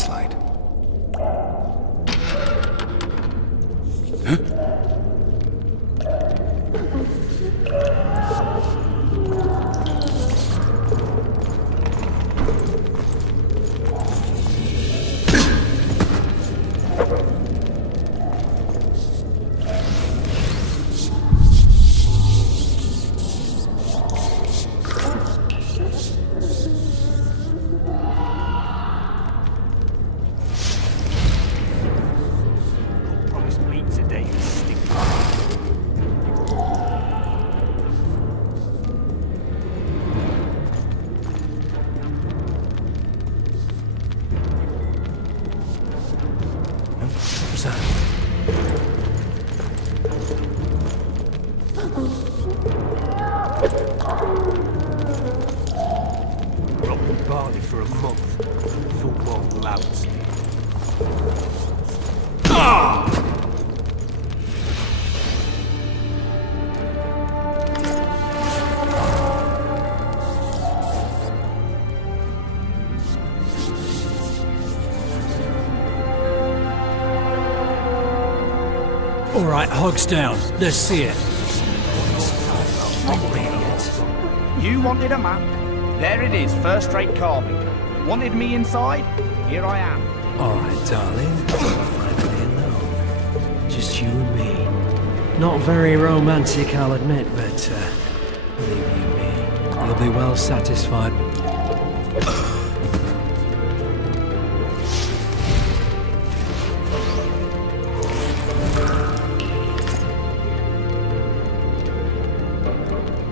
landslide. Huh? Rotten barley for a month. Full one louds. Ah! All right, hogs down. Let's see it. You wanted a map? There it is, first-rate carving. Wanted me inside? Here I am. All right, darling. Finally alone. Just you and me. Not very romantic, I'll admit, but believe you me, you'll be well satisfied.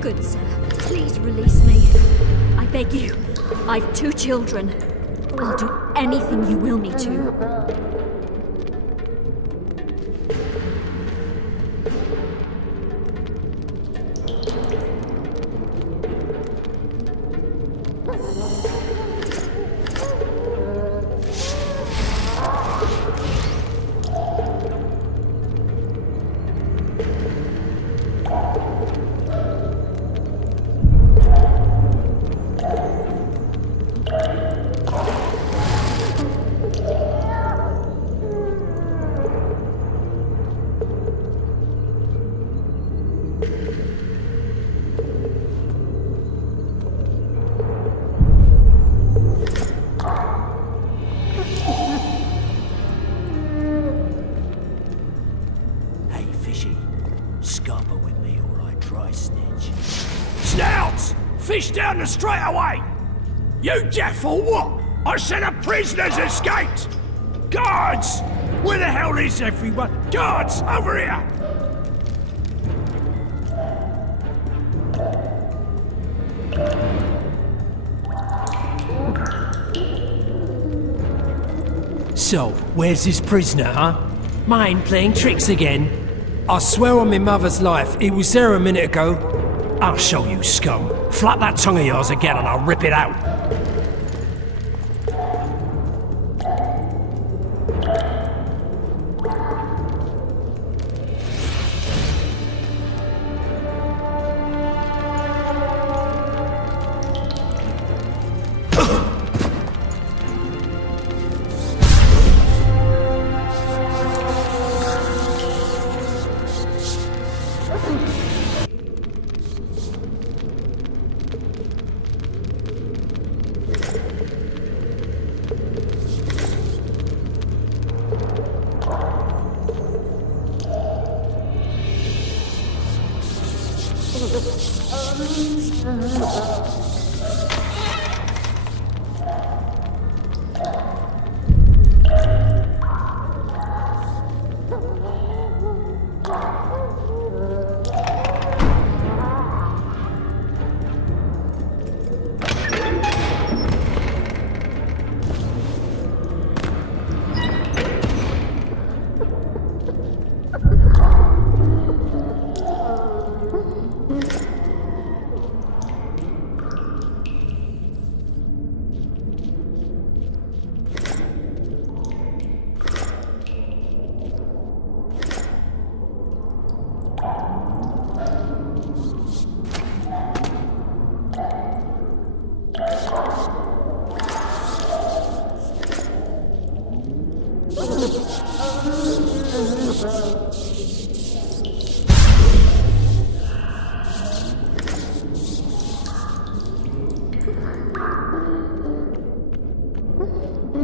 Good sir, please release me. I beg you. I've 2 children. I'll do anything you will me to. Fish down the straightaway! You deaf or what? I said a prisoner's escaped! Guards! Where the hell is everyone? Guards, over here! So, where's this prisoner, huh? Mind playing tricks again? I swear on my mother's life, he was there a minute ago. I'll show you, scum. Flap that tongue of yours again and I'll rip it out.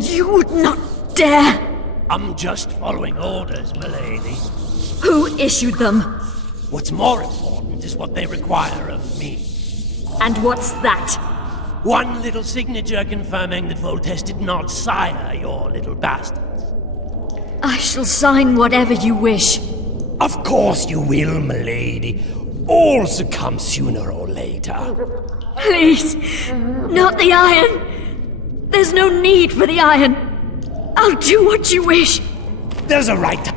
You would not dare! I'm just following orders, milady. Who issued them? What's more important is what they require of me. And what's that? One little signature confirming that Voltes did not sire your little bastards. I shall sign whatever you wish. Of course you will, milady. All succumb sooner or later. Please, not the iron. There's no need for the iron. I'll do what you wish. There's a right time.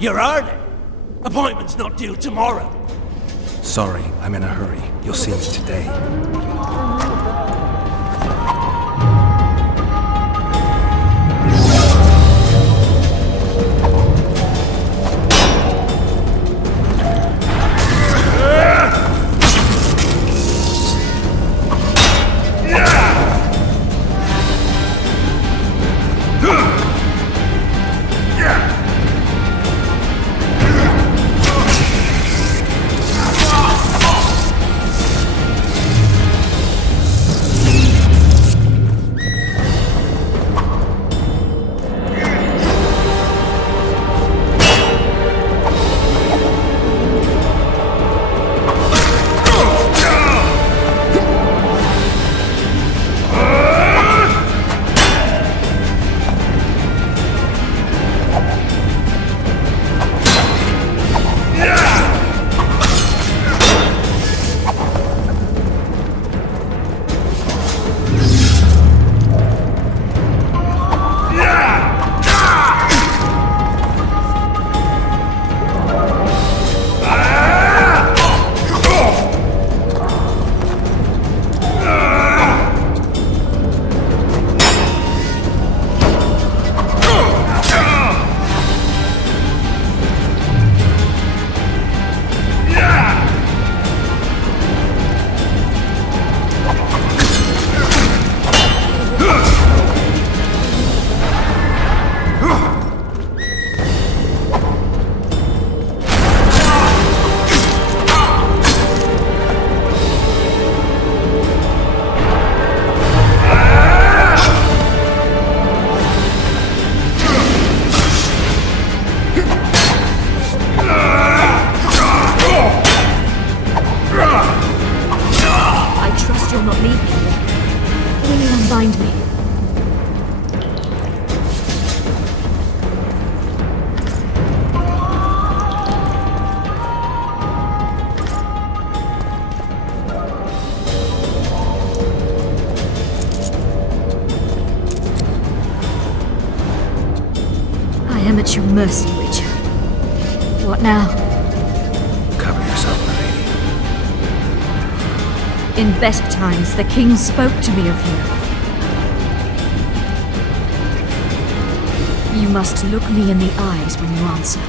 You're early. Appointment's not due tomorrow. Sorry, I'm in a hurry. You'll see me today. Find me. I am at your mercy, Witcher. What now? Cover yourself, my lady. In better times, the king spoke to me of you. You must look me in the eyes when you answer.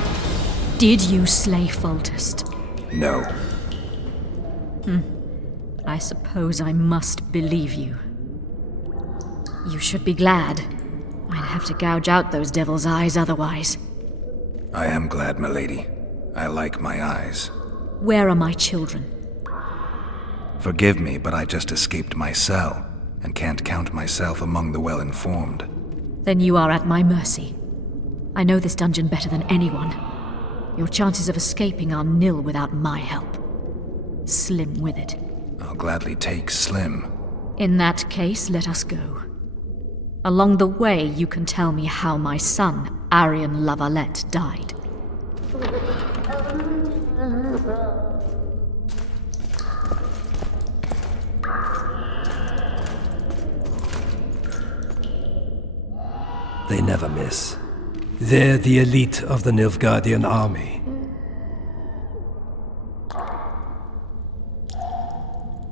Did you slay Foltest? No. I suppose I must believe you. You should be glad. I'd have to gouge out those devil's eyes otherwise. I am glad, my lady. I like my eyes. Where are my children? Forgive me, but I just escaped my cell, and can't count myself among the well-informed. Then you are at my mercy. I know this dungeon better than anyone. Your chances of escaping are nil without my help. Slim with it. I'll gladly take Slim. In that case, let us go. Along the way, you can tell me how my son, Arian Lavalette, died. They never miss. They're the elite of the Nilfgaardian army.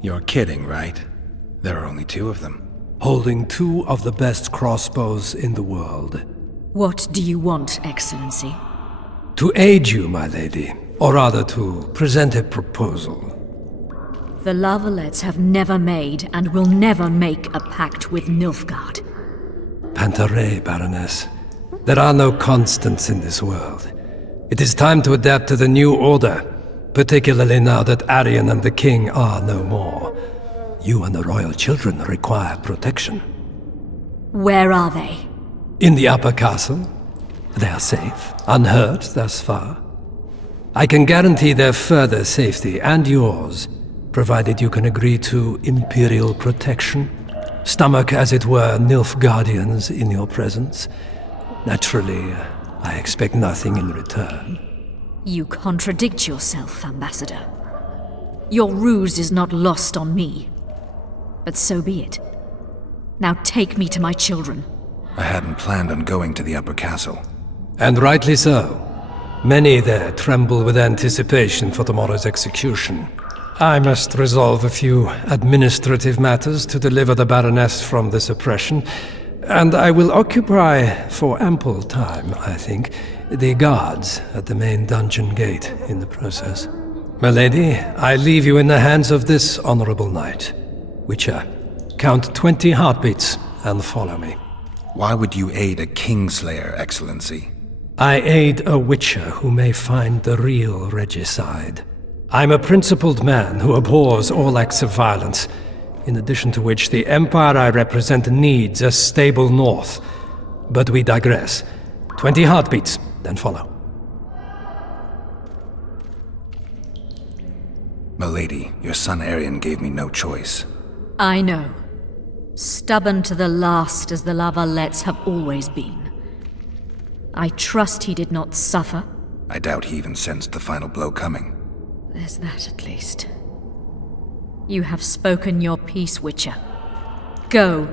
You're kidding, right? There are only 2 of them. Holding 2 of the best crossbows in the world. What do you want, Excellency? To aid you, my lady, or rather to present a proposal. The Lavalettes have never made and will never make a pact with Nilfgaard. Pantaray, Baroness. There are no constants in this world. It is time to adapt to the new order, particularly now that Arion and the King are no more. You and the royal children require protection. Where are they? In the upper castle. They are safe, unhurt thus far. I can guarantee their further safety and yours, provided you can agree to Imperial protection. Stomach, as it were, Nilfgaardians in your presence. Naturally, I expect nothing in return. You contradict yourself, Ambassador. Your ruse is not lost on me. But so be it. Now take me to my children. I hadn't planned on going to the upper castle. And rightly so. Many there tremble with anticipation for tomorrow's execution. I must resolve a few administrative matters to deliver the Baroness from this oppression, and I will occupy, for ample time, I think, the guards at the main dungeon gate in the process. Milady, I leave you in the hands of this honorable knight. Witcher, count 20 heartbeats and follow me. Why would you aid a Kingslayer, Excellency? I aid a Witcher who may find the real regicide. I'm a principled man who abhors all acts of violence, in addition to which the Empire I represent needs a stable north. But we digress. 20 heartbeats, then follow. Milady, your son Arion gave me no choice. I know. Stubborn to the last as the Lavalettes have always been. I trust he did not suffer. I doubt he even sensed the final blow coming. There's that at least. You have spoken your piece, Witcher. Go.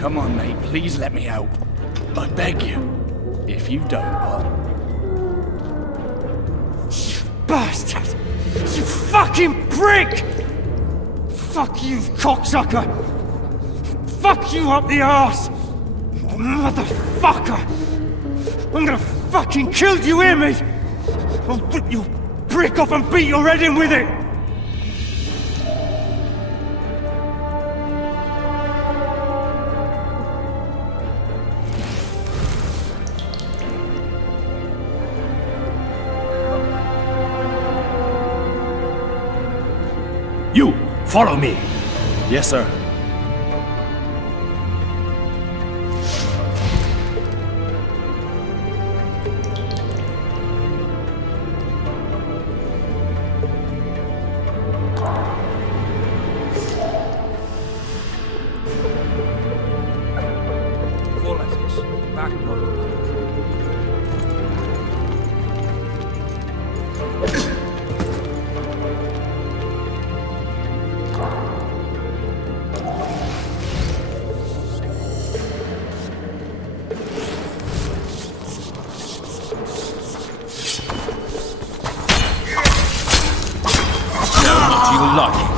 Come on, mate, please let me out. I beg you. If you don't, Bastard! You fucking prick! Fuck you, cocksucker! Fuck you up the arse! Motherfucker! I'm gonna fucking kill you, hear me? I'll rip your brick off and beat your head in with it! You, follow me. yes, sir. Four letters. Back bottom. You like.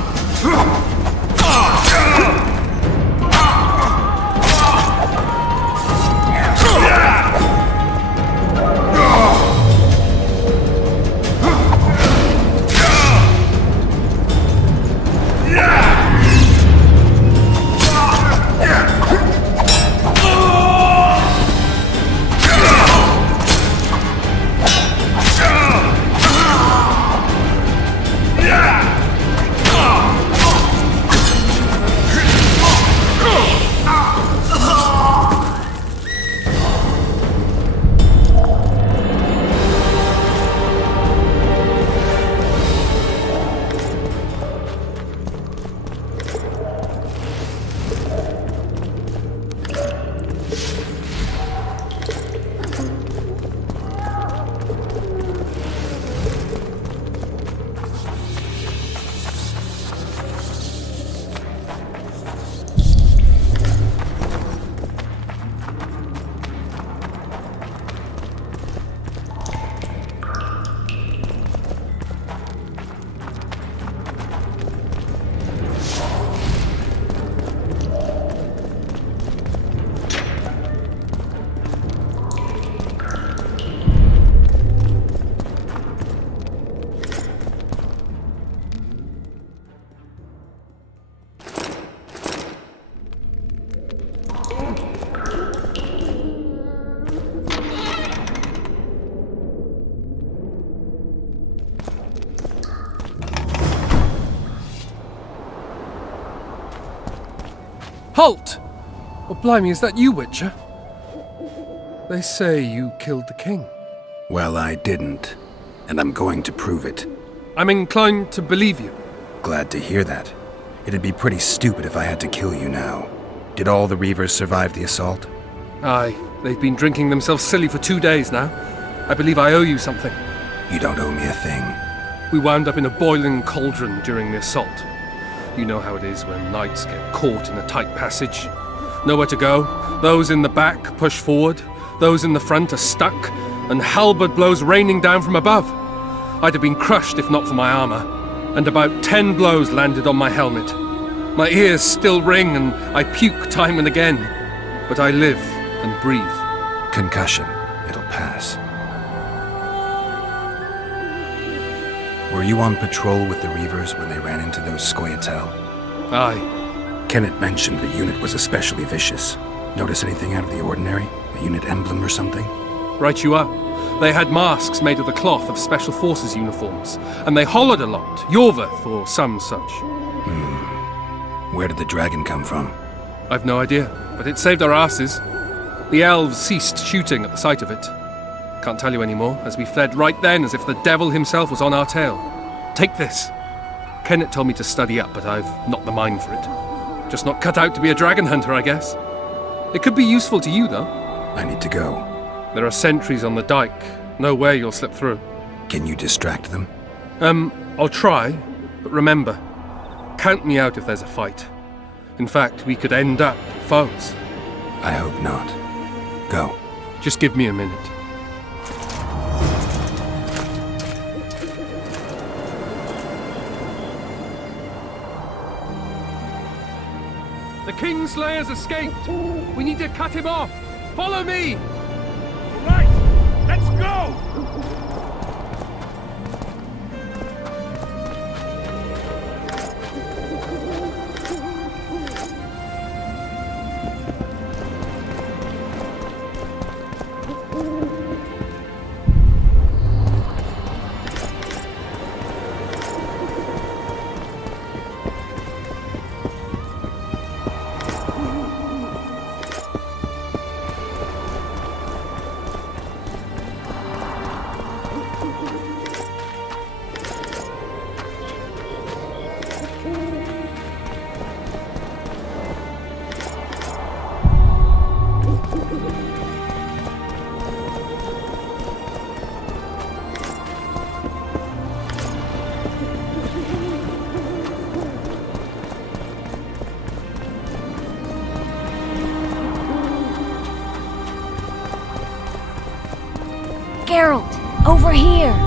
Halt! Oh, blimey, is that you, Witcher? They say you killed the king. Well, I didn't, and I'm going to prove it. I'm inclined to believe you. Glad to hear that. It'd be pretty stupid if I had to kill you now. Did all the Reavers survive the assault? Aye, they've been drinking themselves silly for 2 days now. I believe I owe you something. You don't owe me a thing. We wound up in a boiling cauldron during the assault. You know how it is when knights get caught in a tight passage. Nowhere to go. Those in the back push forward. Those in the front are stuck, and halberd blows raining down from above. I'd have been crushed if not for my armor, and about 10 blows landed on my helmet. My ears still ring, and I puke time and again. But I live and breathe. Concussion. It'll pass. Were you on patrol with the Reavers when they ran into those Scoia'tael? Aye. Kenneth mentioned the unit was especially vicious. Notice anything out of the ordinary? A unit emblem or something? Right you are. They had masks made of the cloth of Special Forces uniforms, and they hollered a lot. Iorveth or some such. Where did the dragon come from? I've no idea, but it saved our asses. The elves ceased shooting at the sight of it. Can't tell you anymore, as we fled right then as if the devil himself was on our tail. Take this. Kenneth told me to study up, but I've not the mind for it. Just not cut out to be a dragon hunter, I guess. It could be useful to you, though. I need to go. There are sentries on the dike. No way you'll slip through. Can you distract them? I'll try, but remember, count me out if there's a fight. In fact, we could end up foes. I hope not. Go. Just give me a minute. The Kingslayer's escaped! We need to cut him off! Follow me! Right, let's go! Geralt, over here!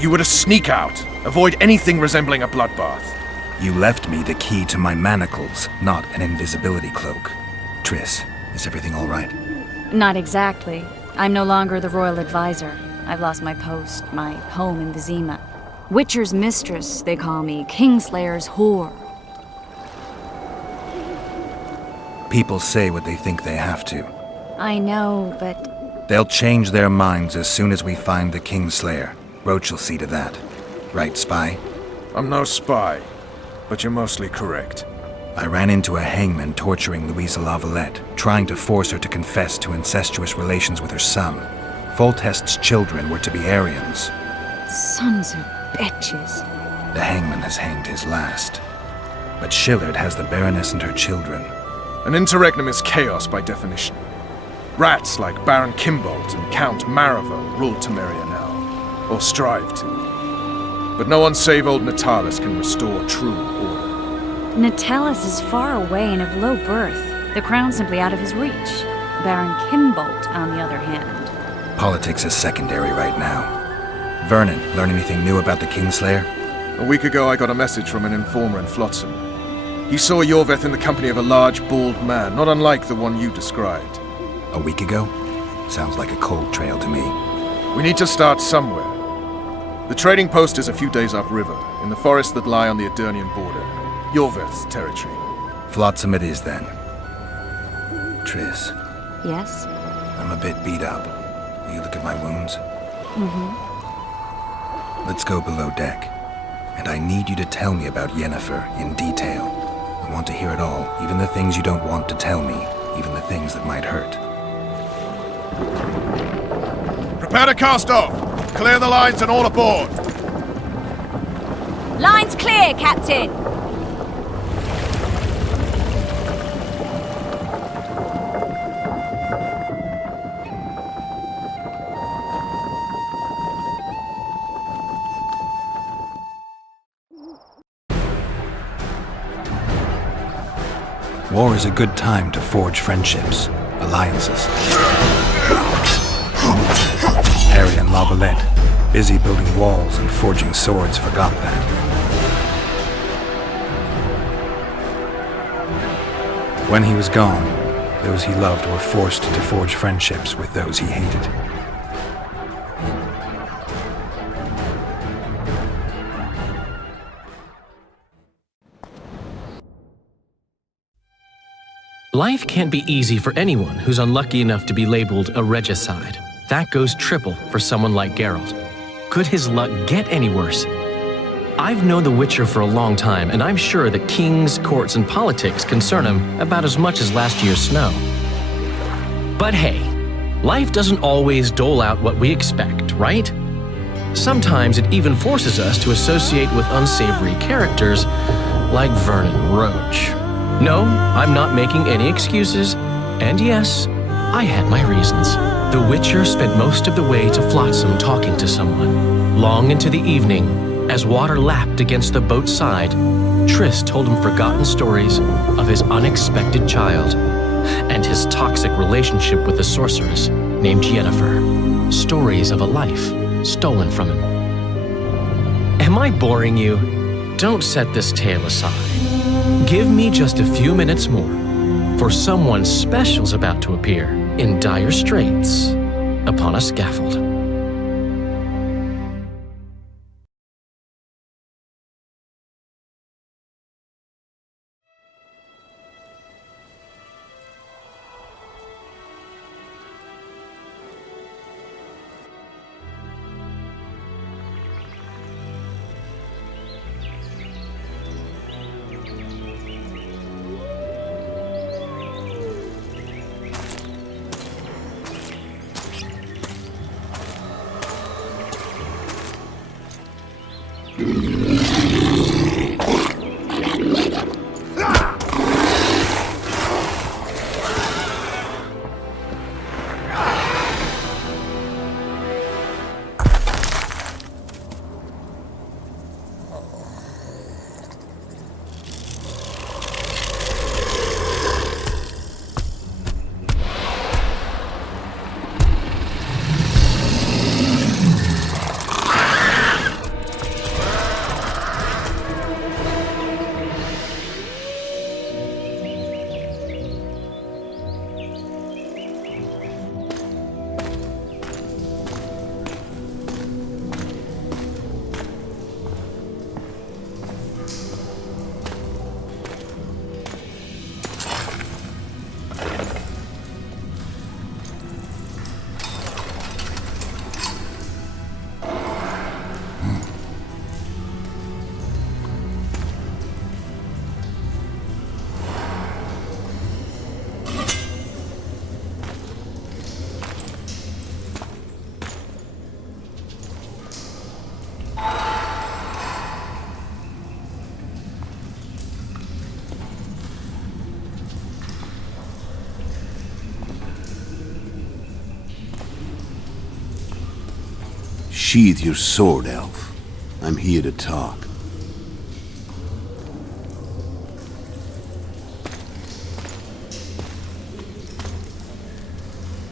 You were to sneak out. Avoid anything resembling a bloodbath. You left me the key to my manacles, not an invisibility cloak. Triss, is everything all right? Not exactly. I'm no longer the royal advisor. I've lost my post, my home in Vizima. Witcher's mistress, they call me. Kingslayer's whore. People say what they think they have to. I know, but They'll change their minds as soon as we find the Kingslayer. Roach will see to that. Right, spy? I'm no spy, but you're mostly correct. I ran into a hangman torturing Louisa Lavalette, trying to force her to confess to incestuous relations with her son. Foltest's children were to be Aryans. sons of bitches. The hangman has hanged his last. But Shillard has the Baroness and her children. An interregnum is chaos by definition. Rats like Baron Kimbolt and Count Maravel rule Temeria now. Or strive to. But no one save old Natalis can restore true order. Natalis is far away and of low birth. The crown's simply out of his reach. Baron Kimbolt, on the other hand. Politics is secondary right now. Vernon, learn anything new about the Kingslayer? A week ago, I got a message from an informer in Flotsam. He saw Iorveth in the company of a large, bald man, not unlike the one you described. A week ago? Sounds like a cold trail to me. We need to start somewhere. The trading post is a few days upriver, in the forests that lie on the Edirnian border. Iorveth's territory. Flotsam it is, then. Triss, Yes? I'm a bit beat up. Will you look at my wounds? Let's go below deck. And I need you to tell me about Yennefer in detail. I want to hear it all, even the things you don't want to tell me, even the things that might hurt. Prepare to cast off! Clear the lines and all aboard! Line's clear, Captain! War is a good time to forge friendships, alliances. Harry and Lavalette, busy building walls and forging swords, forgot that. When he was gone, those he loved were forced to forge friendships with those he hated. Life can't be easy for anyone who's unlucky enough to be labeled a regicide. That goes triple for someone like Geralt. Could his luck get any worse? I've known the Witcher for a long time, and I'm sure that kings, courts, and politics concern him about as much as last year's snow. But hey, life doesn't always dole out what we expect, right? Sometimes it even forces us to associate with unsavory characters like Vernon Roach. No, I'm not making any excuses, and yes, I had my reasons. The Witcher spent most of the way to Flotsam talking to someone. Long into the evening, as water lapped against the boat's side, Triss told him forgotten stories of his unexpected child and his toxic relationship with a sorceress named Yennefer. Stories of a life stolen from him. Am I boring you? Don't set this tale aside. Give me just a few minutes more, for someone special's about to appear in dire straits upon a scaffold. Sheathe your sword, elf. I'm here to talk.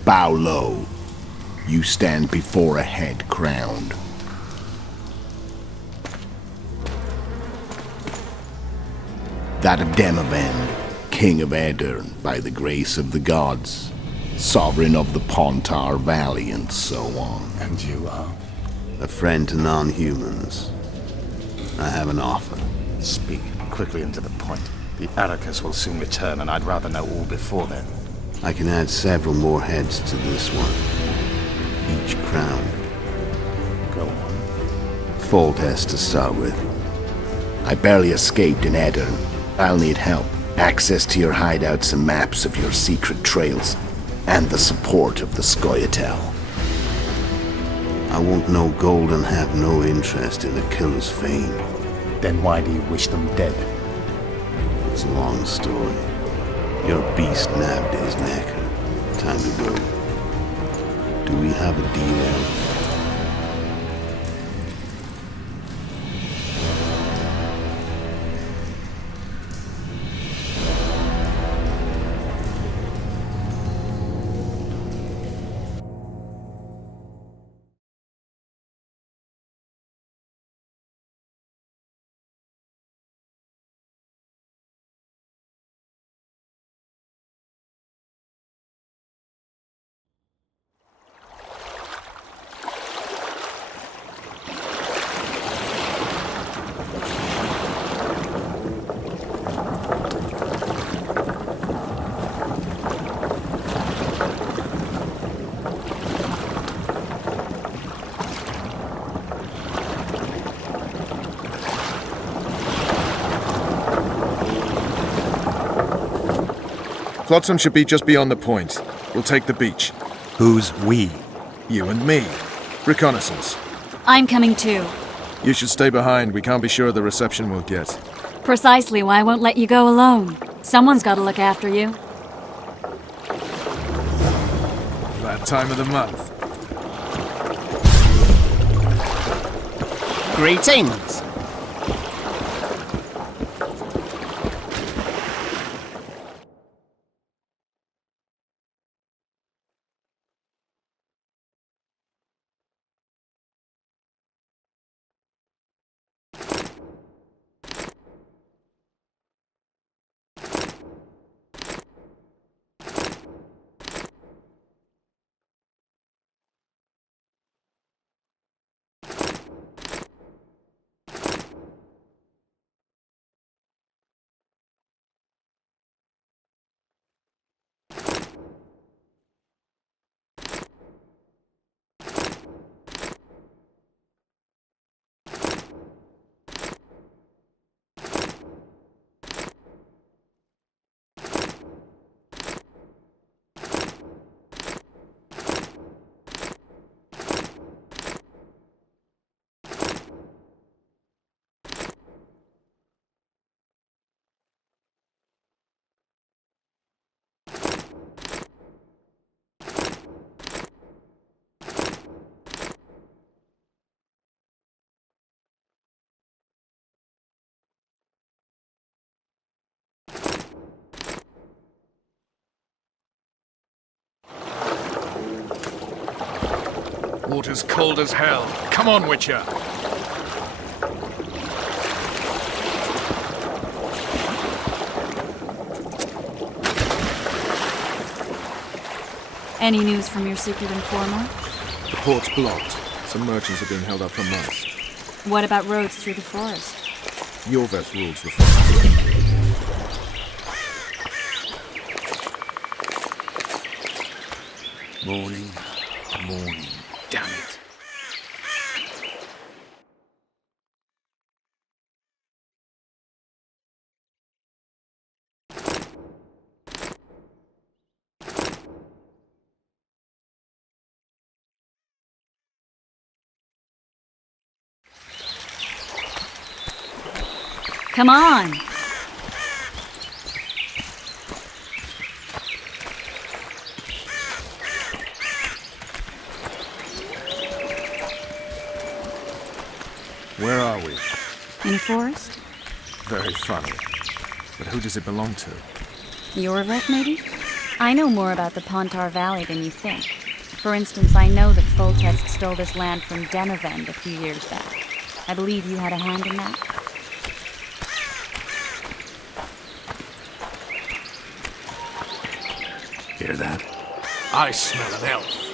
Bow low. You stand before a head crowned. That of Demavend, king of Aedirn by the grace of the gods, sovereign of the Pontar Valley, and so on. And you are? A friend to non-humans. I have an offer. Speak quickly and to the point. The Arrakis will soon return, and I'd rather know all before then. I can add several more heads to this one. Each crown. Go on. Foltest to start with. I barely escaped in Aedirn. I'll need help. Access to your hideouts and maps of your secret trails. And the support of the Scoia'tael. I won't know gold and have no interest in a killer's fame. Then why do you wish them dead? It's a long story. Your beast nabbed his necker. Time to go. Do we have a deal, Elf? Flotsam should be just beyond the point. We'll take the beach. Who's we? You and me. Reconnaissance. I'm coming too. You should stay behind. We can't be sure of the reception we'll get. Precisely why I won't let you go alone. Someone's got to look after you. That time of the month. Greetings. Water's cold as hell. Come on, Witcher. Any news from your secret informer? The port's blocked. Some merchants are being held up for months. What about roads through the forest? Iorveth rules the forest. Morning, morning. Damn it. Come on! Where are we? In a forest? Very funny. But who does it belong to? Iorveth, maybe? I know more about the Pontar Valley than you think. For instance, I know that Foltest stole this land from Demavend a few years back. I believe you had a hand in that. Hear that? I smell an elf.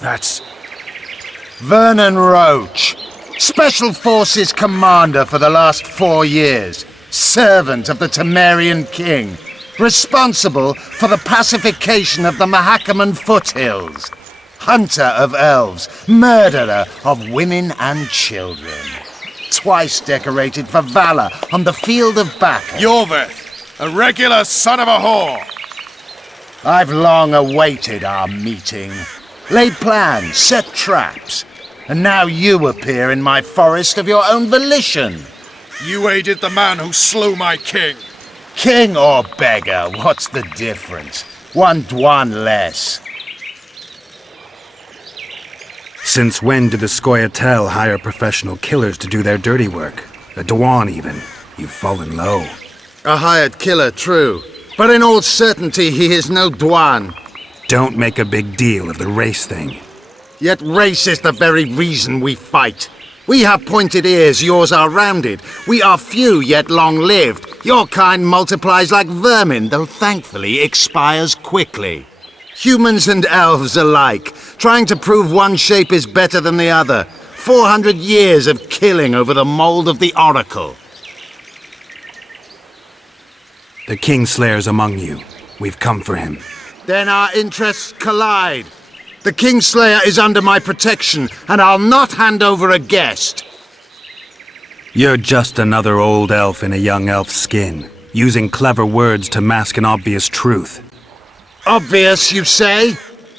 That's Vernon Roach, Special Forces Commander for the last 4 years, servant of the Temerian King, responsible for the pacification of the Mahakaman foothills, hunter of elves, murderer of women and children, twice decorated for valor on the field of battle. Iorveth, a regular son of a whore! I've long awaited our meeting. Laid plans, set traps, and now you appear in my forest of your own volition. You aided the man who slew my king. King or beggar, what's the difference? One Dwan less. Since when did the Scoia'tael hire professional killers to do their dirty work? A Dwan even. You've fallen low. A hired killer, true. But in all certainty, he is no Dwan. Don't make a big deal of the race thing. Yet race is the very reason we fight. We have pointed ears, yours are rounded. We are few, yet long-lived. Your kind multiplies like vermin, though thankfully expires quickly. Humans and elves alike, trying to prove one shape is better than the other. 400 years of killing over the mold of the Oracle. The Kingslayer's among you. We've come for him. Then our interests collide. The Kingslayer is under my protection, and I'll not hand over a guest. You're just another old elf in a young elf's skin, using clever words to mask an obvious truth. Obvious, you say?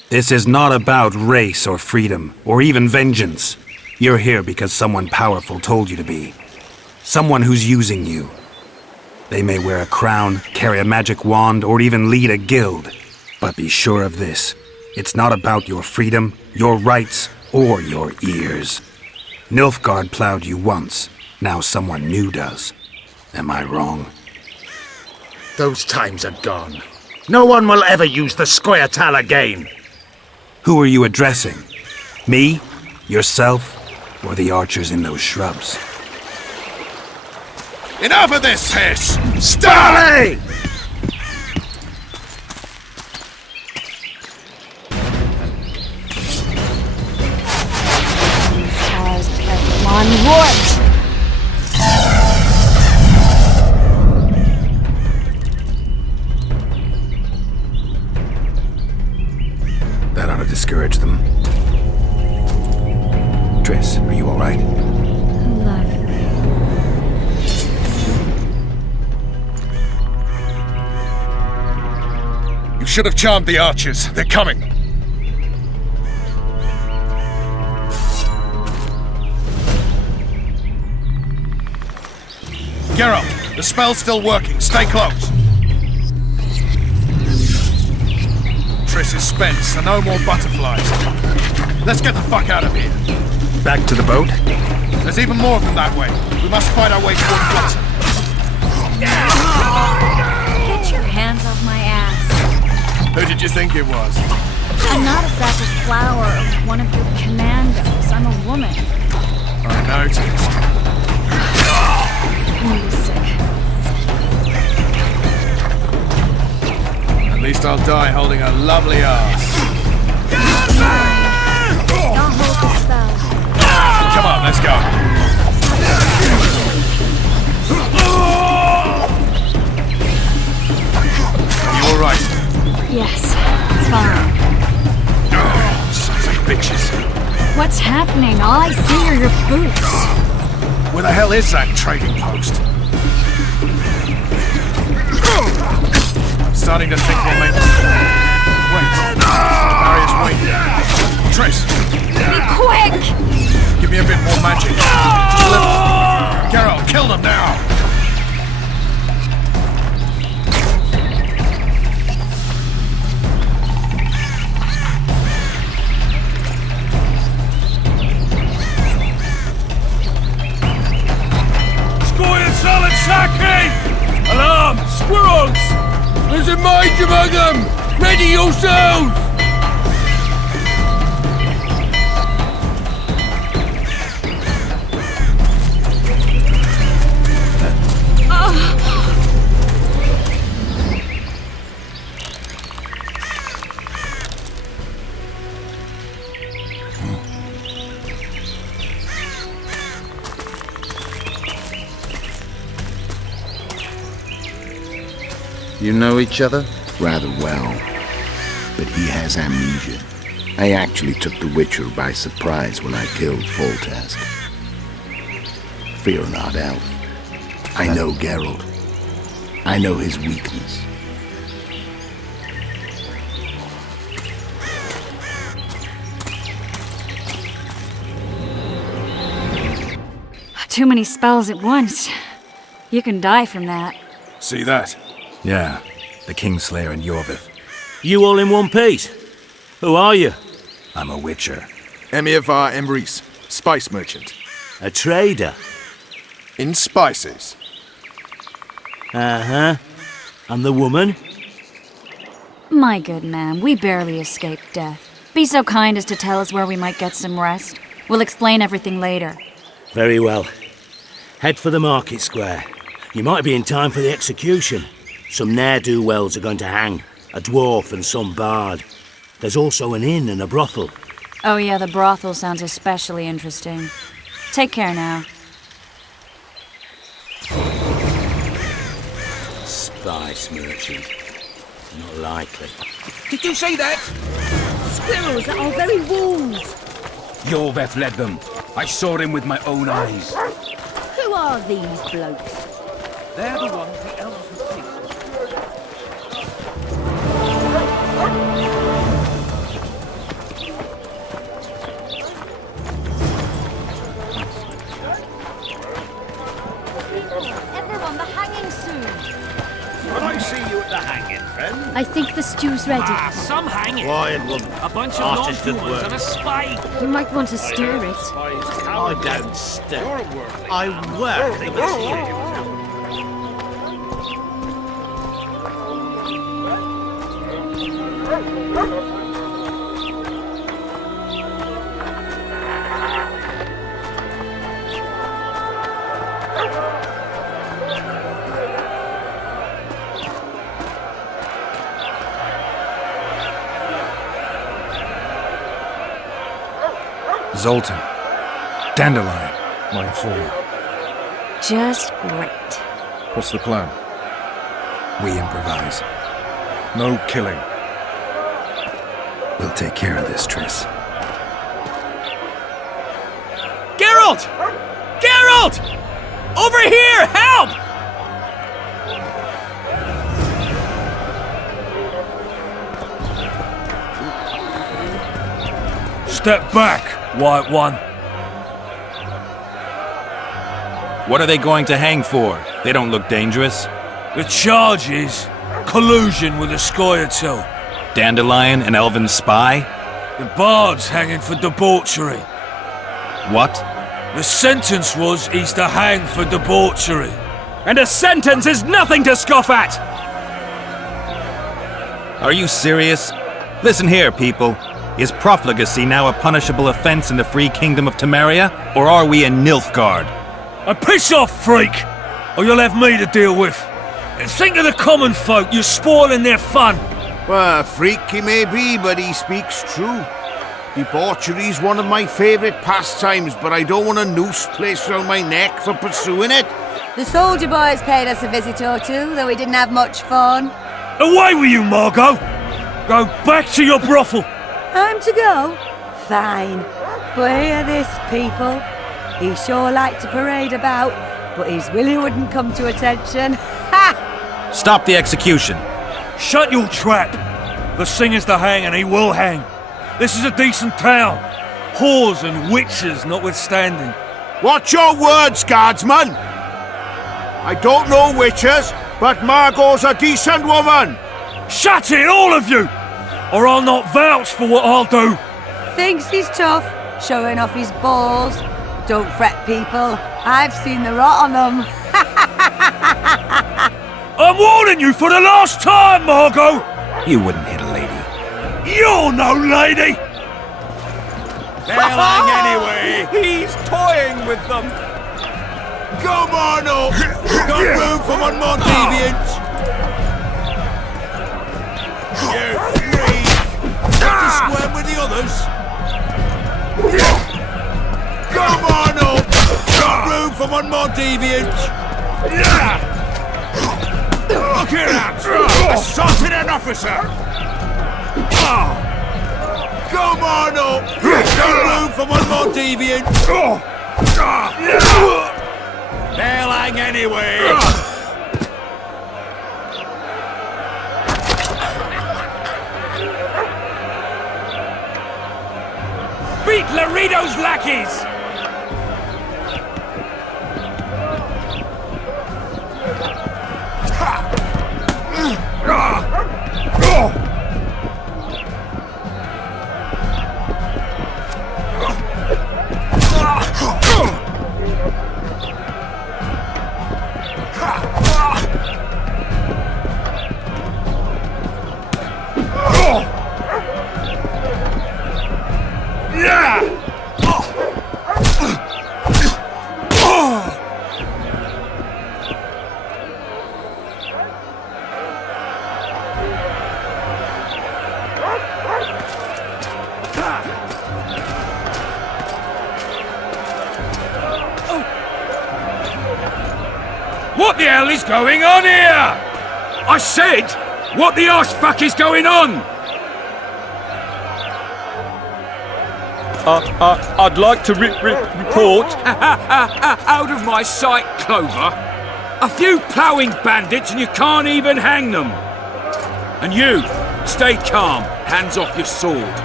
This is not about race or freedom, or even vengeance. You're here because someone powerful told you to be. Someone who's using you. They may wear a crown, carry a magic wand, or even lead a guild. But be sure of this. It's not about your freedom, your rights, or your ears. Nilfgaard plowed you once. Now someone new does. Am I wrong? Those times are gone. No one will ever use the Scoia'tael again. Who are you addressing? Me? Yourself? Or the archers in those shrubs? Enough of this, Hiss! Starley! That ought to discourage them. Triss, are you all right? You should have charmed the archers. They're coming. Geralt, the spell's still working. Stay close. Triss is spent, so no more butterflies. Let's get the fuck out of here. Back to the boat? There's even more of them that way. We must fight our way toward Flotsam. Get your hands off my ass. Who did you think it was? I'm not a sack of flour or one of your commandos. I'm a woman. I noticed. Music. At least I'll die holding a lovely ass. Don't hold the spell. Come on, let's go. Are you alright? Yes, fine. Sons of bitches. What's happening? All I see are your boots. Where the hell is that trading post? I'm starting to think we'll make... Wait. The barrier's waiting. Triss! Be quick! Give me a bit more magic. Just a little. Geralt, kill them now! attacking! Alarm! Squirrels! There's a mage among them! Ready yourselves! You know each other? Rather well, but he has amnesia. I actually took the Witcher by surprise when I killed Foltest. Fear not, Elf. I know Geralt. I know his weakness. Too many spells at once. You can die from that. See that? Yeah, the Kingslayer and Iorveth. You all in one piece? Who are you? I'm a Witcher. Iorveth Emrys, spice merchant. A trader? In spices. Uh-huh. And the woman? My good man, we barely escaped death. Be so kind as to tell us where we might get some rest. We'll explain everything later. Very well. Head for the market square. You might be in time for the execution. Some ne'er-do-wells are going to hang. A dwarf and some bard. There's also an inn and a brothel. Oh yeah, the brothel sounds especially interesting. Take care now. Spice merchant. Not likely. Did you see that? Squirrels at our very walls. Iorveth led them. I saw him with my own eyes. Who are these blokes? They're the ones the elves have taken. Everyone, the hanging soon. Will I see you at the hanging, friend? I think the stew's ready. Some hanging. Quiet one. A bunch of Artistic non-humans work. and a spade. You might want to stir it. I don't stir. I work the materials. Zoltan. Dandelion, my informer. Just great. What's the plan? We improvise. No killing. We'll take care of this, Triss. Geralt! Geralt! Over here! Help! Step back, White One. What are they going to hang for? They don't look dangerous. The charge is collusion with the Scoia'tael. Dandelion, an elven spy? The bard's hanging for debauchery. What? The sentence was he's to hang for debauchery. And a sentence is nothing to scoff at! Are you serious? Listen here, people. Is profligacy now a punishable offense in the free kingdom of Temeria? Or are we in Nilfgaard? And piss off, freak! Or you'll have me to deal with. And think of the common folk, you're spoiling their fun. Well, a freak he may be, but he speaks true. Debauchery's one of my favourite pastimes, but I don't want a noose placed around my neck for pursuing it. The soldier boys paid us a visit or two, though we didn't have much fun. Away with you, Margot! Go back to your brothel! Time to go? Fine. But hear this, people. He sure liked to parade about, but his willy wouldn't come to attention. Ha! Stop the execution. Shut your trap! The singer's to hang and he will hang. This is a decent town. Whores and witches notwithstanding. Watch your words, guardsman! I don't know witches, but Margot's a decent woman! Shut it, all of you! Or I'll not vouch for what I'll do! Thinks he's tough, showing off his balls. Don't fret, people. I've seen the rot on them. I'm warning you for the last time, Margot! You wouldn't hit a lady. You're no lady! They'll hang anyway! He's toying with them! Come on up! Got room for one more deviant! You freak! Want to squirm with the others? Come on up! Got room for one more deviant! Look at that! Assaulting an officer! Come on up! Got room for one more deviant! They'll hang anyway! Beat Laredo's lackeys! What the hell is going on here? I said, what the arse fuck is going on? I'd like to report. Out of my sight, Clover. A few ploughing bandits and you can't even hang them. And you, stay calm, hands off your sword.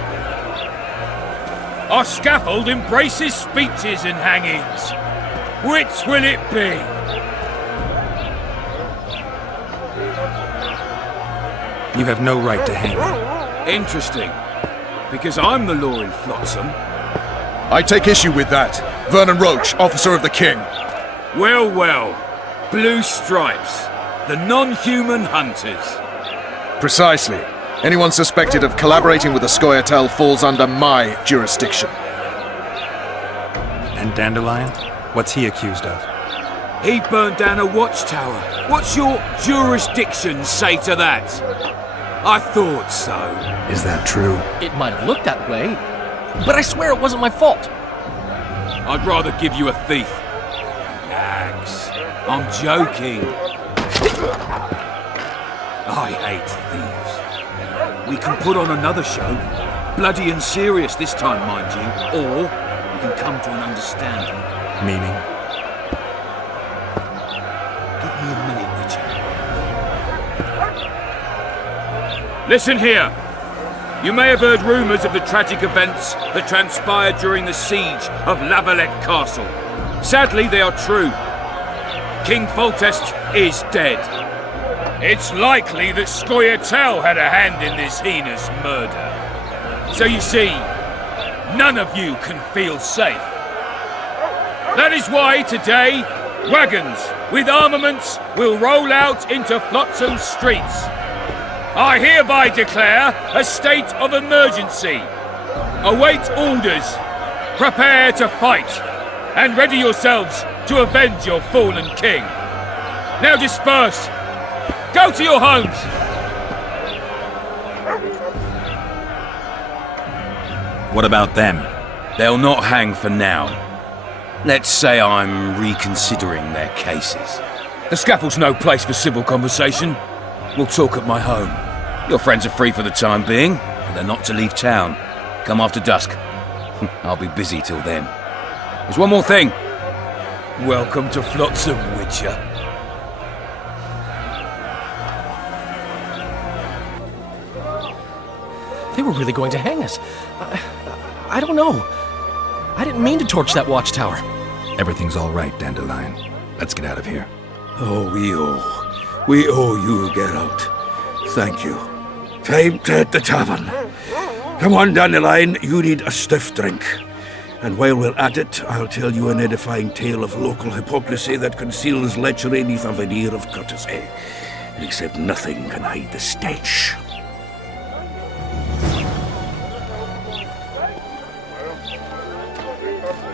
Our scaffold embraces speeches and hangings. Which will it be? You have no right to hang me. Interesting. Because I'm the law in Flotsam. I take issue with that. Vernon Roach, officer of the king. Well, well. Blue stripes. The non-human hunters. Precisely. Anyone suspected of collaborating with the Scoia'tael falls under my jurisdiction. And Dandelion? What's he accused of? He burned down a watchtower. What's your jurisdiction say to that? I thought so. Is that true? It might have looked that way, but I swear it wasn't my fault. I'd rather give you a thief. Nags. I'm joking. I hate thieves. We can put on another show. Bloody and serious this time, mind you. Or we can come to an understanding. Meaning? Give me a minute, Witcher. Listen here. You may have heard rumours of the tragic events that transpired during the siege of Lavalette Castle. Sadly, they are true. King Foltest is dead. It's likely that Scoia'tael had a hand in this heinous murder. So you see, none of you can feel safe. That is why today, wagons with armaments will roll out into Flotsam streets. I hereby declare a state of emergency. Await orders. Prepare to fight. And ready yourselves to avenge your fallen king. Now disperse. Go to your homes. What about them? They'll not hang for now. Let's say I'm reconsidering their cases. The scaffold's no place for civil conversation. We'll talk at my home. Your friends are free for the time being, but they're not to leave town. Come after dusk. I'll be busy till then. There's one more thing. Welcome to Flotsam, Witcher. They were really going to hang us. I don't know. I didn't mean to torch that watchtower. Everything's all right, Dandelion. Let's get out of here. Oh, we owe you, Geralt. Thank you. Time to hit the tavern. Come on, Dandelion, you need a stiff drink. And while we're at it, I'll tell you an edifying tale of local hypocrisy that conceals lechery neath a veneer of courtesy. except nothing can hide the stench.